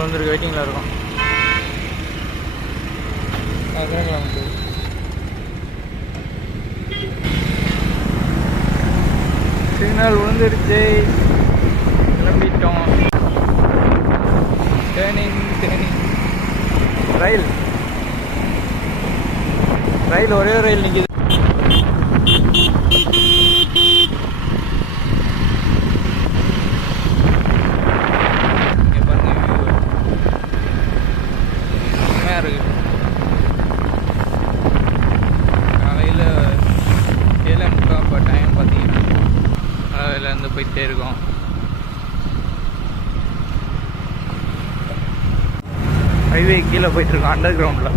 வந்துருக்கு, வெயிட்டிங்கில் இருக்கும். சிக்னல் விழுந்துருச்சு, கிளம்பிட்டோம். டேர்னிங் ரயில் ஒரே ரயில் நிற்கிது. போயிட்டே இருக்கோம். ஹைவே கீழே போயிட்டு இருக்கோம், அண்டர் கிரவுண்ட்ல.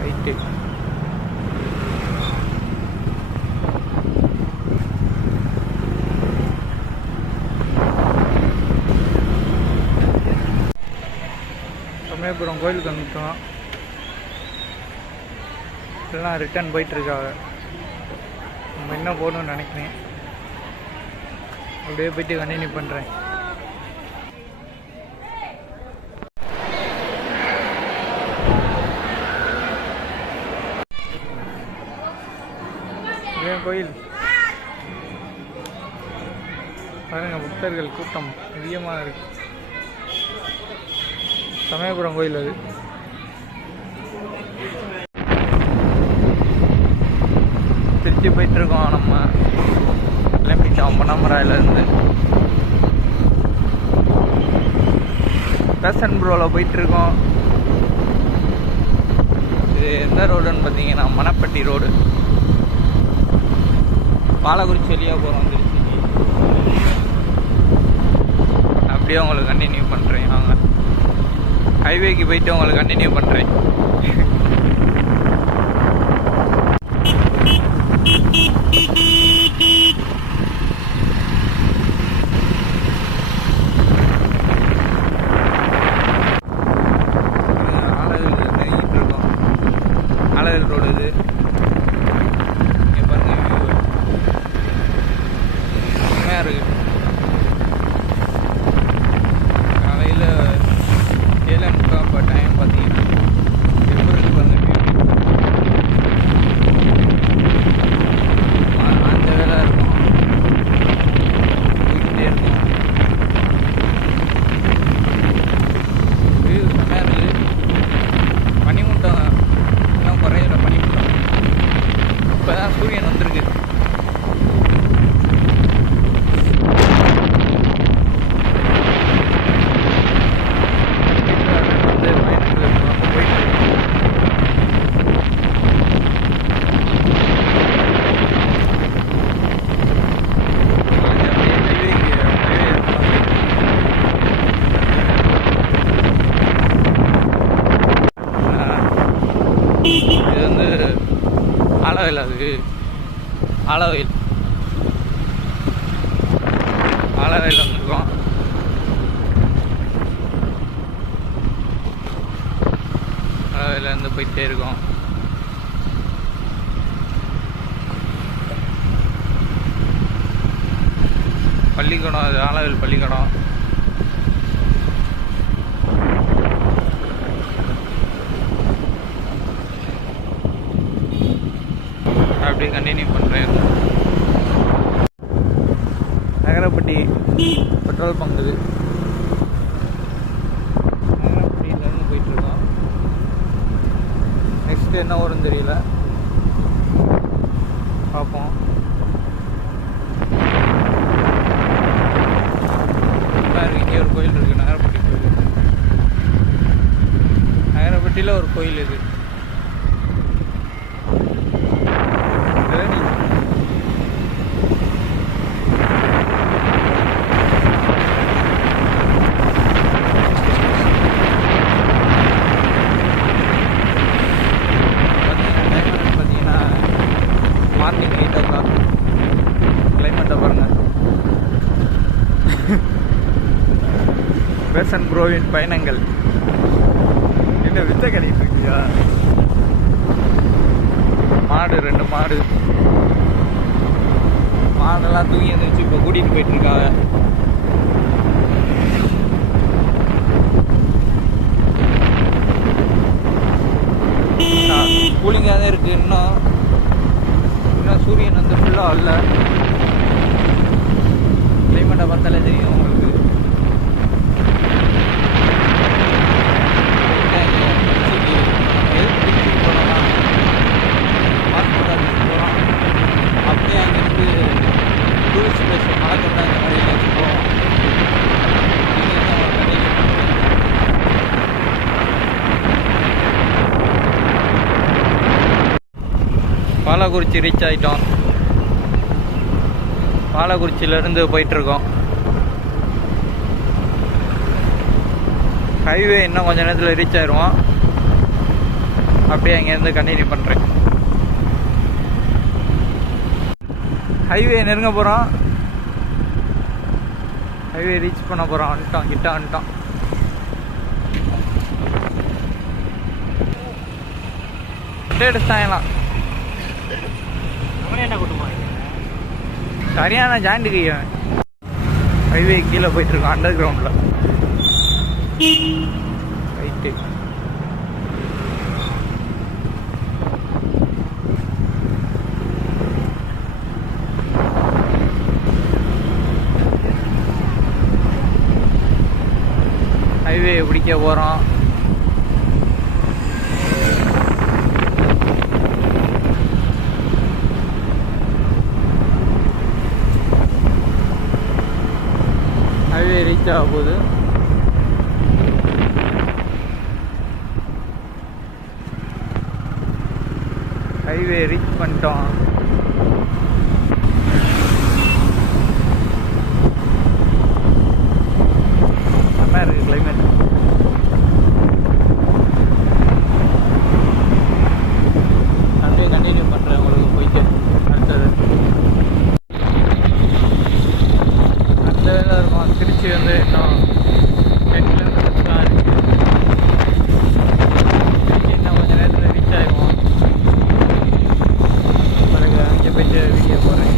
ரைட்டு சமயபுரம் கோயிலுக்கு வந்துட்டோம். எல்லாம் ரிட்டர்ன் போயிட்டு இருக்காங்க. நம்ம என்ன போகணும்னு நினைக்கிறேன், அப்படியே போயிட்டு கண்டினியூ பண்ணுறேன். கோயில் பாருங்க, பக்தர்கள் கூட்டம் அதிகமாக இருக்கு. சமயபுரம் கோயில் அது. திருச்சி போயிட்டுருக்கோம். நம்ம கிளம்பிட்டோம் பொன்னமராயிலேருந்து. பேஷன் ப்ரோவில் போயிட்டுருக்கோம். இது எந்த ரோடுன்னு பார்த்தீங்கன்னா மணப்பட்டி ரோடு. பாலக்குறிச்சி வழியாக போகிறோம் திருச்சிக்கு. அப்படியே உங்களுக்கு கண்டினியூ பண்ணுறேன். வாங்க, ஹைவேக்கு போயிட்டு உங்களுக்கு கண்டினியூ பண்ணுறேன். ஆலவேல் ரோடு இது. காலையில் 7:45 இப்போ டைம் பார்த்தீங்கன்னா எப்படி இருக்கு பாருங்க. அந்த வேலை இருக்கும், போய்கிட்டே இருக்கும். வியூ செம்மையாக இருக்குது. பனிமூட்டம் இன்னும் குறையில, பனிமூட்டம். இப்போ தான் சூரியன் வந்திருக்கு. இது வந்து ஆலவேல். அது ஆலவேல் வந்துருக்கோம். ஆலவேலேருந்து போயிட்டே இருக்கோம். பள்ளிக்கூடம், அது ஆலவேல் பள்ளிக்கூடம். அப்படியே கண்டினியூ பண்ணுறேன். நகரப்பட்டி பெட்ரோல் பங்க் இது. நகரப்பட்டியிலேருந்து போயிட்டுருக்கோம். நெக்ஸ்ட்டு என்ன வரும்னு தெரியல, பார்ப்போம். இங்கே ஒரு கோயில் இருக்குது, நகரப்பட்டி கோயில். நகரப்பட்டியில் ஒரு கோயில் இது. Morning 8 o'clock. கிளைமேட்டை பாருங்கள். பேஷன் ப்ரோவின் பயணங்கள். என்ன வித்த கடைட்டு இருக்கியா? மாடு, 2 மாடெல்லாம் தூங்கி எழுந்திரிச்சு இப்போ கூட்டிகிட்டு போயிட்டுருக்காங்க. தான் இருக்குது. இன்னும் சூரியன் வந்து ஃபுல்லாக இல்லை. கிளைமேட்டை பார்த்தாலே தெரியும் உங்களுக்கு. அப்படியே அங்கேருந்து டூரிஸ்ட் பிளேஸ் மலைக்கொண்டா இந்த மாதிரி ஏதாச்சும் போவோம். பாலக்குறிச்சி ரீச் ஆகிட்டோம். பாலக்குறிச்சியிலேருந்து போயிட்டுருக்கோம். ஹைவே இன்னும் கொஞ்சம் நேரத்தில் ரீச் ஆயிடுவோம். அப்படியே அங்கேருந்து கண்டினியூ பண்ணுறேன். ஹைவே நெருங்க போகிறோம். ஹைவே ரீச் பண்ண போகிறோம். கிட்ட வந்துட்டோம். எடுத்தாங்களாம். என்ன கூட்டு போறீங்க? சரியான ஜாயிண்ட் கையன். ஹைவே கீழே போயிட்டுருக்கோம். அண்டர் கிரவுண்டில் ரைட்டு. ஹைவே பிடிக்க போகிறோம். ஹைவே ரீச் ஆக போகுது. ஹைவே ரீச் பண்ணிட்டோம். நல்லா இருக்கு கிளைமேட். அப்படியே கண்டினியூ பண்ணுறேன் உங்களுக்கு போயிட்டு. அடுத்தது அந்த இதில் இருக்கும். திருச்சி வந்து இன்னும் 10 கிலோமீட்டர்ஸ் தான் இருக்குது. திருச்சி இன்னும் கொஞ்சம் நேரத்தில் ரீச் ஆகிடுவோம். பிறகு அங்கே போயிட்டு வீடியோ போகிறேன்.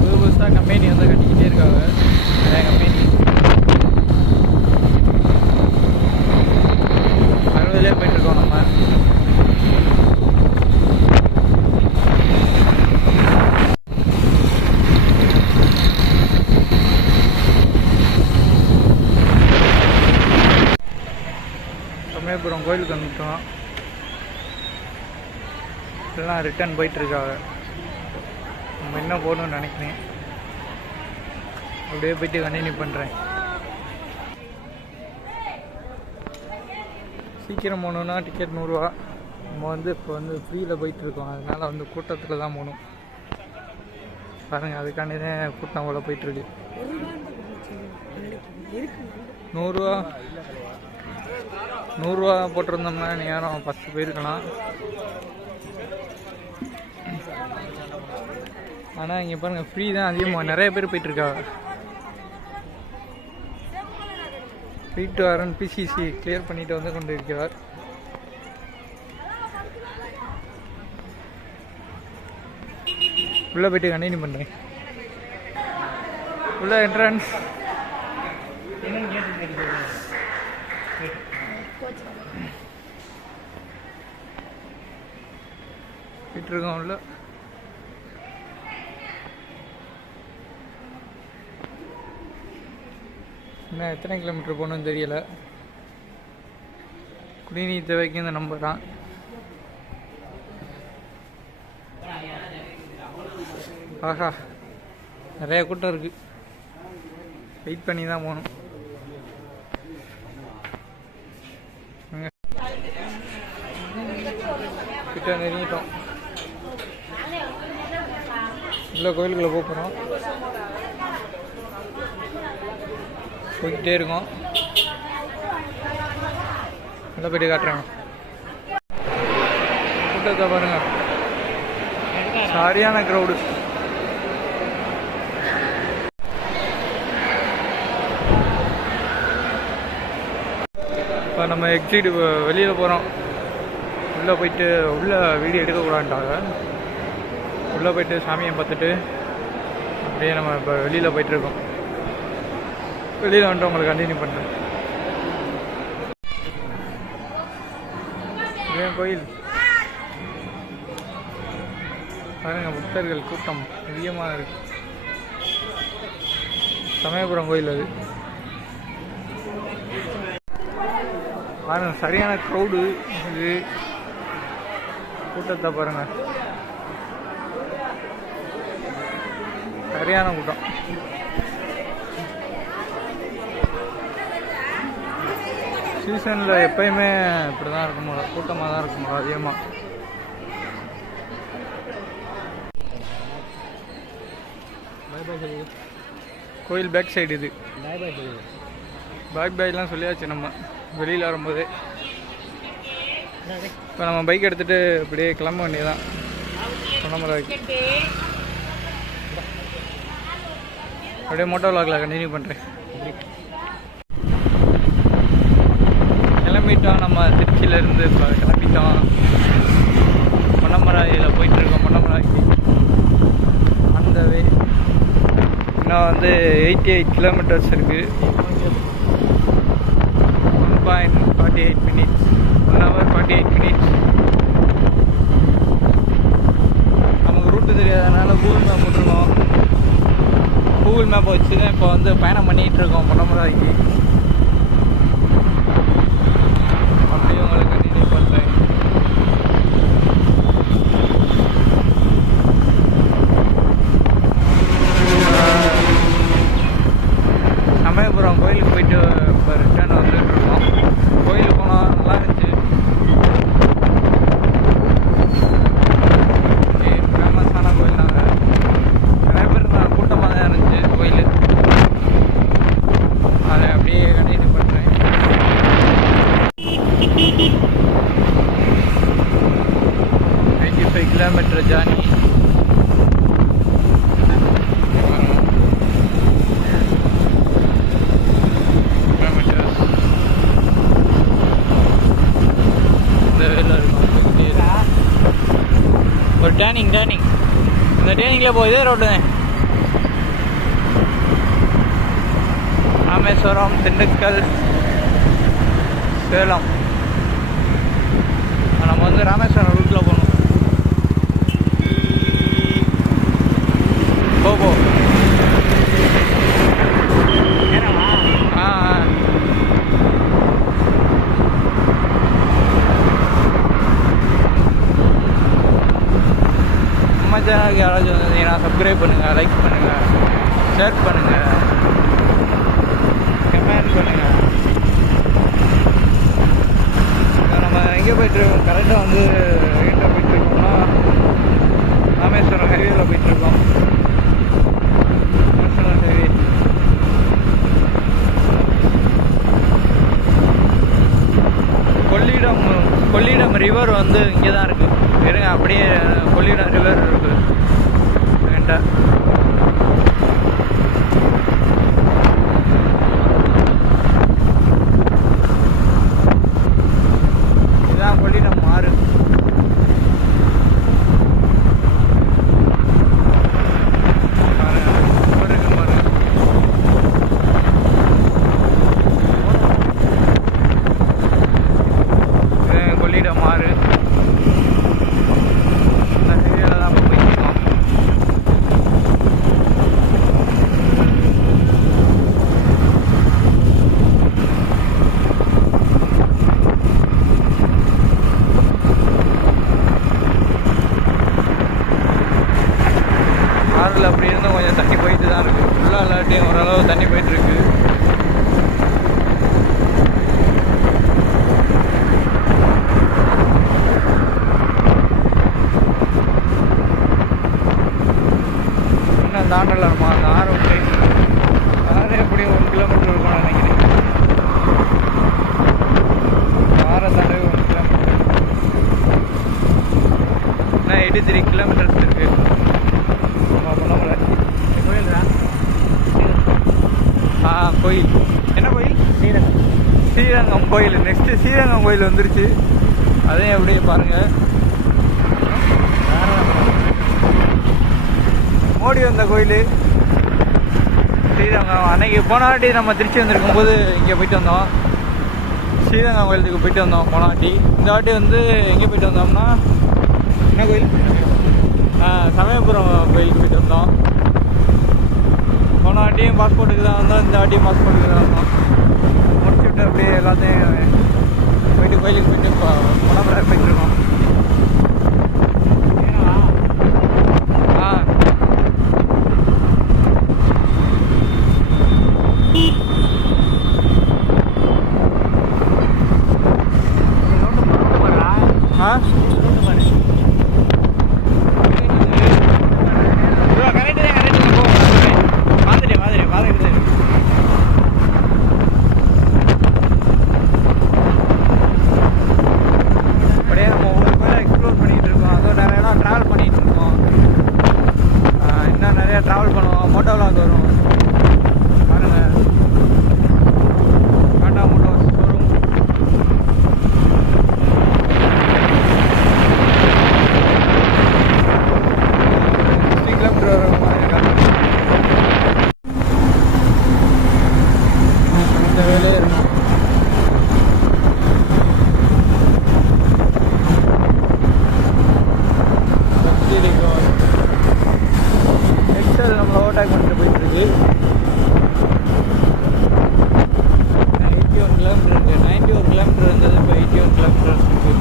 புதுசாக கம்பெனி வந்து கட்டிக்கிட்டே இருக்காங்க. நிறைய கம்பெனி 60லேயே போயிட்டுருக்கோம் நம்ம. சமயபுரம் கோயிலுக்கு வந்துட்டோம். எல்லாம் ரிட்டர்ன் போயிட்டுருக்காங்க. நம்ம என்ன போகணும்னு நினைக்கிறேன். அப்படியே போயிட்டு கண்டினியூ பண்ணுறேன். சீக்கிரம் போகணுன்னா டிக்கெட் 100 ரூபா. நம்ம வந்து இப்போ வந்து ஃப்ரீயில் போயிட்டுருக்கோம். அதனால் வந்து கூட்டத்தில் தான் போகணும். பாருங்கள், அதுக்காண்டி தான் கூட்டம் போல் போயிட்டுருக்கு. 100 ரூபா போட்டிருந்தோம்னா நேரம் 10 போயிருக்கலாம். ஆனால் இங்கே பாருங்கள், ஃப்ரீ தான். அதிகமாக நிறைய பேர் போயிட்டுருக்காங்க. போயிட்டு வரேன். பிசிசி கிளியர் பண்ணிட்டு வந்து கொண்டு இருக்கிறார். உள்ளே போயிட்டு கண்டினியூ பண்ணுறேன். உள்ள என்ட்ரன்ஸ் போயிட்டுருக்கோம். உள்ள இன்னும் எத்தனை கிலோமீட்டர் போகணுன்னு தெரியலை. குடிநீர் தேவைக்கு இந்த நம்பர் தான். ஆஹா, நிறைய கூட்டம் இருக்குது. வெயிட் பண்ணி தான் போகணும். கிட்ட நெருங்கிட்டோம். இல்லை, கோயிலுக்குள்ளே போக போகிறோம். போய்கிட்டே இருக்கோம். நல்லா போய்ட்டு காட்டுறேங்க. கூட்டத்தை பாருங்க, சரியான க்ரௌடு. இப்போ நம்ம எக்ஸிட் வெளியில் போகிறோம். உள்ளே போயிட்டு உள்ளே வீடியோ எடுக்கக்கூடாதுட்டாங்க. உள்ளே போயிட்டு சாமியை பார்த்துட்டு அப்படியே நம்ம இப்போ வெளியில் போயிட்டுருக்கோம். வெளியில் வந்துட்டு உங்களுக்கு கண்டினியூ பண்ணுறேன். இதுதான் கோயில் பாருங்க, பக்தர்கள் கூட்டம் அதிகமாக இருக்கு. சமயபுரம் கோயில் அது பாருங்க, சரியான க்ரௌடு. இது கூட்டத்தை பாருங்க, சரியான கூட்டம். சீசனில் எப்பயுமே இப்படி தான் இருக்கும் போல, கூட்டமாக தான் இருக்கும் போல அதிகமாக. கோயில் பேக் சைடு இது. பாய் பாய்லாம் சொல்லியாச்சு நம்ம வெளியில் வரும்போது. இப்போ நம்ம பைக் எடுத்துகிட்டு அப்படியே கிளம்ப வேண்டியதான் பொன்னமராவதிக்கு. அப்படியே மோட்டோ விலாகில் கண்டினியூ பண்ணுறேன். கிளம்பிட்டோம், நம்ம திருச்சியிலேருந்து இப்போ கிளம்பிட்டோம். பொன்னமராவதியில் போயிட்டுருக்கோம். பொன்னமராவதிக்கு அந்த வே இன்னும் 88 கிலோமீட்டர்ஸ் இருக்குது. 1.48 minutes, 1 hour 48 minutes. நமக்கு ரூட்டு தெரியாதனால கூகுள் மேப் போட்டுருக்கோம். கூகுள் மேப் வச்சு தான் இப்போ பயணம் பண்ணிகிட்டு இருக்கோம் பொன்னமராவதிக்கு. அப்படியே உங்களுக்கு கண்டினியூ பண்ணுறேன். சமயபுரம் கோயிலுக்கு போயிட்டு இப்போ ரிட்டர்ன் வந்துட்டு இருக்கோம். கோயிலுக்கு போனால் நல்லா இருந்துச்சு. ஃபேமஸான கோயில். நாங்கள் நிறைய பேர் கூட்டமாக தான் இருந்துச்சு கோயில். அதை அப்படியே கண்டினியூ பண்ணுறேன். 95 கிலோமீட்டர் ஜார்னி. ஒரு டேர்னிங் இந்த டேர்னிங்கில் போய் இதே ரோடு தான். ராமேஸ்வரம், திண்டுக்கல், சேலம். நம்ம ராமேஸ்வரம் ரூட்டில் போகணும். போ நம்ம சேனலுக்கு யாராச்சும் வந்தீங்கன்னா சப்ஸ்கிரைப் பண்ணுங்கள், லைக் பண்ணுங்கள், ஷேர் பண்ணுங்கள், கமெண்ட் பண்ணுங்கள். நம்ம எங்கே போயிட்டுருக்கோம்? கரெக்டாக எங்கே போயிட்டுருக்கோம்னா ராமேஸ்வரம் ஹைவேயில் போயிட்டுருக்கோம். National highway. கொள்ளிடம் ரிவர் இங்கே தான் இருக்குது. இருங்க, அப்படியே கொள்ளிடம் ரிவர் இருக்குது வேண்டாம். இதுதான் கொள்ளிடம் ஆறு. கொள்ளிடம் ஆறு ஆறில் அப்படி இருந்தால் கொஞ்சம் தண்ணி போயிட்டு தான் இருக்குது. ஃபுல்லாக இல்லாட்டியும் ஓரளவு தண்ணி போயிட்டுருக்கு. இன்னும் தாண்டலாமா அந்த ஆறு விட்டு ஆறு எப்படியும் 1 கிலோமீட்டர் இருக்கும்னு நினைக்கிறேன். ஆறை தாண்டவே 1 கிலோமீட்டர். இன்னும் 83 கிலோமீட்டர்ஸ் இருக்குது. கோயில் என்ன கோயில்? ஸ்ரீரங்கம் கோயில். நெக்ஸ்ட்டு ஸ்ரீரங்கம் கோயில் வந்துருச்சு. அதையும் அப்படியே பாருங்கள். மோடி வந்த கோயில் ஸ்ரீரங்கம். அன்னைக்கு போன வாட்டி நம்ம திருச்சி வந்திருக்கும் போது இங்கே போயிட்டு வந்தோம். ஸ்ரீரங்கம் கோயிலுக்கு போயிட்டு வந்தோம் போன வாட்டி. இந்த வாட்டி வந்து எங்கே போயிட்டு வந்தோம்னா என்ன கோயில், சமயபுரம் கோயிலுக்கு போயிட்டு வந்தோம். போன வாட்டியும் பாஸ்போர்ட்டுக்கு தான் வந்தோம், இந்த வாட்டியும் பாஸ்போர்ட்டுக்கு தான் வந்தோம். முடிச்சுட்டு அப்படியே எல்லாத்தையும் போயிட்டு கோயிலுக்கு போயிட்டு இப்போ உடம்புல போயிட்டுருக்கோம். ட்ராவல் பண்ணுவோம், மோட்டோ விளாக் வரும் பாருங்கள். டாடா மோட்டோஸ் ஷோரூம். 60 கிலோமீட்டர் வரும் இந்த வேலையே இருக்கும். நம்மளை ஓவர்டேக் பண்ணிட்டு போயிட்டு இருக்கு. 81 கிலோமீட்டர் இருக்கு. 91 கிலோமீட்டர் இருந்தது, இப்போ 81 கிலோமீட்டர் இருக்கு.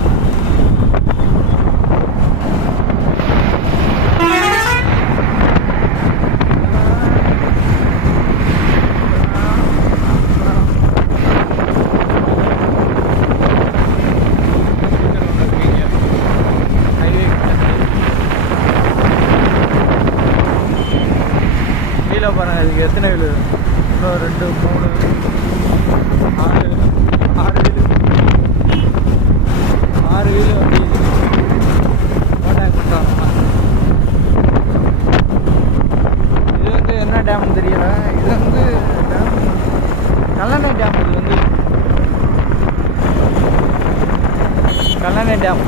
பாருங்கள் இதுக்கு எத்தனை வீலு, 1 2 3 6 வீலு வண்டி ஓட்டாக கொடுத்தாங்க. இது வந்து என்ன டேம்னு தெரியல. இது வந்து டேம் கல்லணை டேம். இது வந்து கல்லணை டேம்.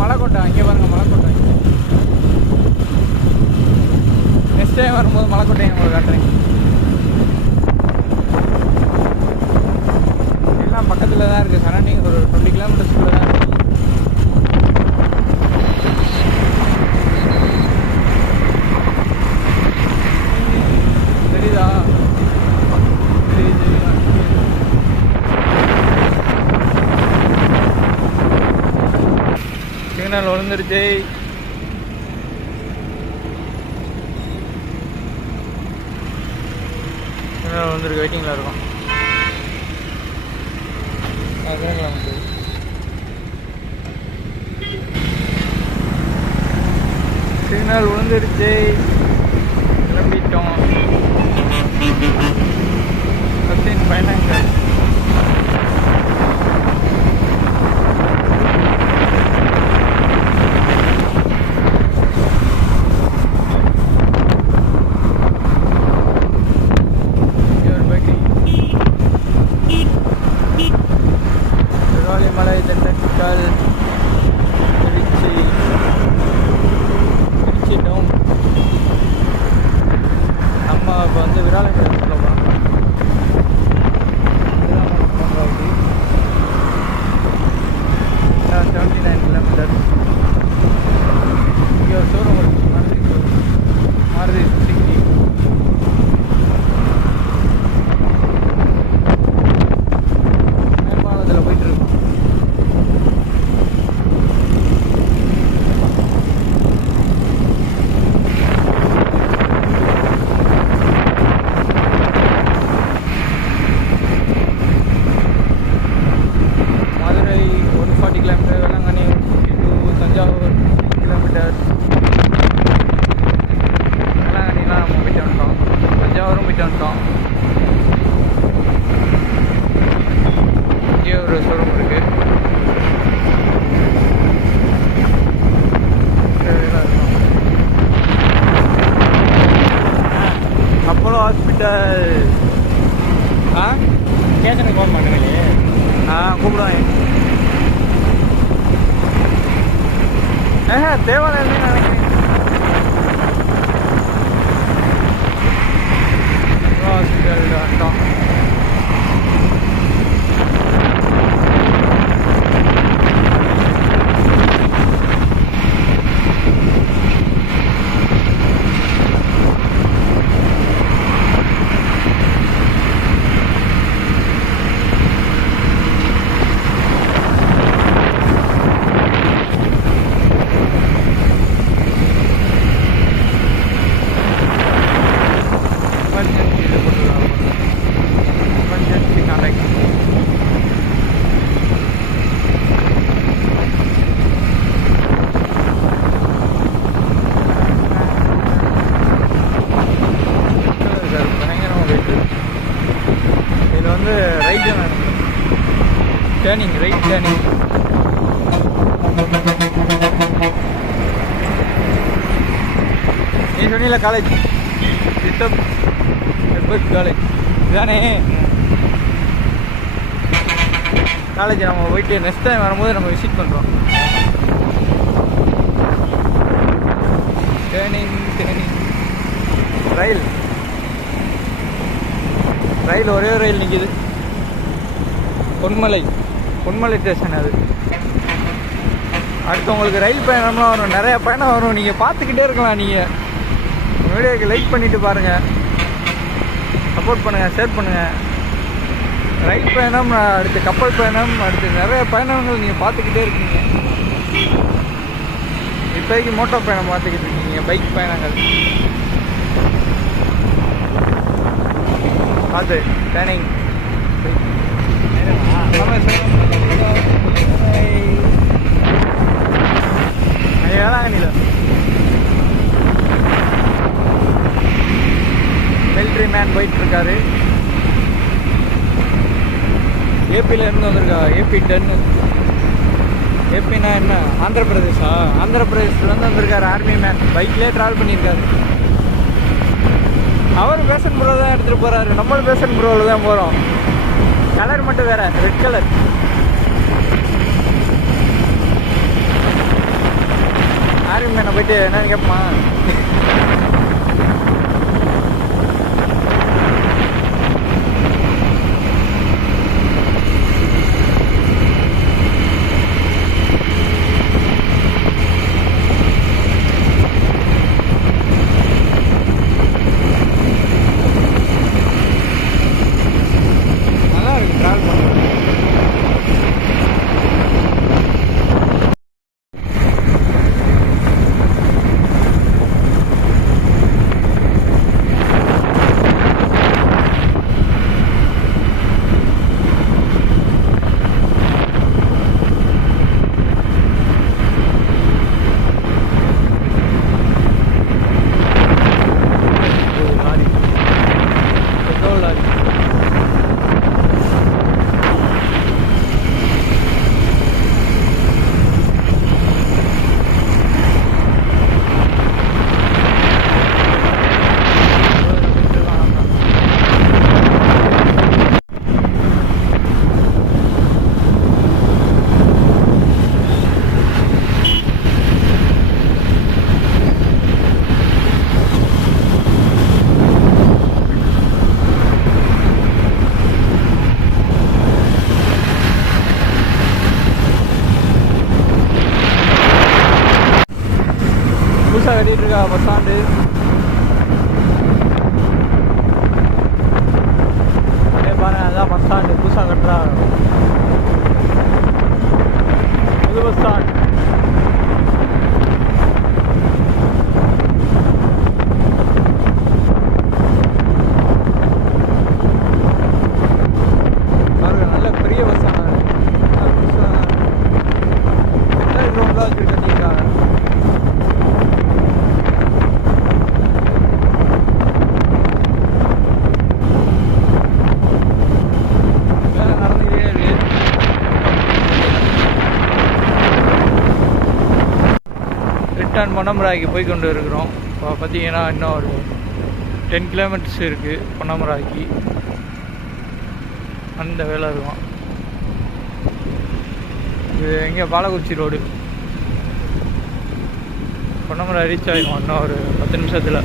மலைக்கோட்டை அங்கே பாருங்கள், மலைக்கோட்டை. நெக்ஸ்ட் டைம் வரும்போது மலைக்கோட்டை உங்களுக்கு காட்டுறேன். எல்லாம் பக்கத்தில் தான் இருக்குது, சரௌண்டிங் ஒரு 20 கிலோமீட்டர்ஸ்க்குள்ளே தான் இருக்குது. தெரியுதா? தெரியுது. சிக்னல் விழுந்துருச்சு. சிக்னல் விழுந்துருக்கு, வெயிட்டிங்கில் இருக்கும். சிக்னல் விழுந்துருச்சு, கிளம்பிட்டோம். பயணங்கள் மலை தென்னக்கால் திருச்சி டவுன். நம்ம இப்போ வந்து விராலிமலை போகிறோம். 79 கிலோமீட்டர். இங்கே ஒரு ஷோரூம் இருக்குது, மாருதி சுசுகி. மேம்பாலத்தில் போயிட்டுருக்கோம். இங்கே ஒரு ஷோரூம் இருக்கு. Apollo hospital. ஸ்டேஷனுக்கு ஃபோன் பண்ணுங்களே. கூப்பிடுவேன். தேவாலயம் நினைக்கிறேன். ஹாஸ்பிட்டல் வந்துட்டோம். Turning right turning. நீ சொன்னீங்களா காலேஜ் காலேஜ் இதுதானே காலேஜ். நம்ம போயிட்டு நெக்ஸ்ட் டைம் வரும்போது நம்ம விசிட் பண்ணுறோம். Turning turning. ரயில் ரயில் ஒரே ஒரு ரயில் நிற்கிது. பொன்மலை ஸ்டேஷன் அது. அடுத்து உங்களுக்கு ரயில் பயணம்லாம் வரும், நிறையா பயணம் வரும். நீங்கள் பார்த்துக்கிட்டே இருக்கலாம். நீங்கள் வீடியோக்கு லைக் பண்ணிவிட்டு பாருங்கள், சப்போர்ட் பண்ணுங்கள், ஷேர் பண்ணுங்கள். ரயில் பயணம், அடுத்து கப்பல் பயணம், அடுத்து நிறைய பயணங்கள் நீங்கள் பார்த்துக்கிட்டே இருக்கீங்க. இப்போதைக்கு மோட்டோ பயணம் பார்த்துக்கிட்டு இருக்கீங்க, பைக் பயணங்கள். அது டேர்னிங். வேளாங்கண்ணில மிலிட்ரி மேன் போயிட்டு இருக்காரு. ஏபியில இருந்து வந்திருக்கா. ஏபி 10. ஏபினா என்ன, ஆந்திர பிரதேஷா? ஆந்திர பிரதேஷ்லேருந்து வந்திருக்காரு. ஆர்மி மேன் பைக்லேயே ட்ராவல் பண்ணியிருக்காரு. அவர் பேஷன் ப்ரோ தான் எடுத்துகிட்டு போகிறாரு. நம்மளும் பேஷன் ப்ரோவில் தான் போகிறோம். கலர் மட்டும் வேற, ரெட் கலர். ஆர்மி மேனை போயிட்டு என்னன்னு கேட்பமா? புதுசாக கட்டிகிட்டு இருக்கா பஸ் ஸ்டாண்டு. அதே பாருங்க, அதுதான் பஸ் ஸ்டாண்டு. புதுசாக கட்டுறா புது பஸ் ஸ்டாண்ட். பாருங்க, நல்ல பெரிய பஸ் ஸ்டாண்ட். சென்ட்ரல் கிரவுண்டில் வச்சு கட்டியிருக்காங்க. ரிட்டர்ன் பொன்னமராய்க்கு போய் கொண்டு இருக்கிறோம். இப்போ பார்த்தீங்கன்னா இன்னும் ஒரு 10 கிலோமீட்டர்ஸ் இருக்குது பொன்னமராய்க்கு. அந்த வேலை இருக்கும். இது எங்கே பாலக்குறிச்சி ரோடு. பொன்னமராய் ரீச் ஆகிடும் இன்னும் ஒரு 10 நிமிஷத்தில்.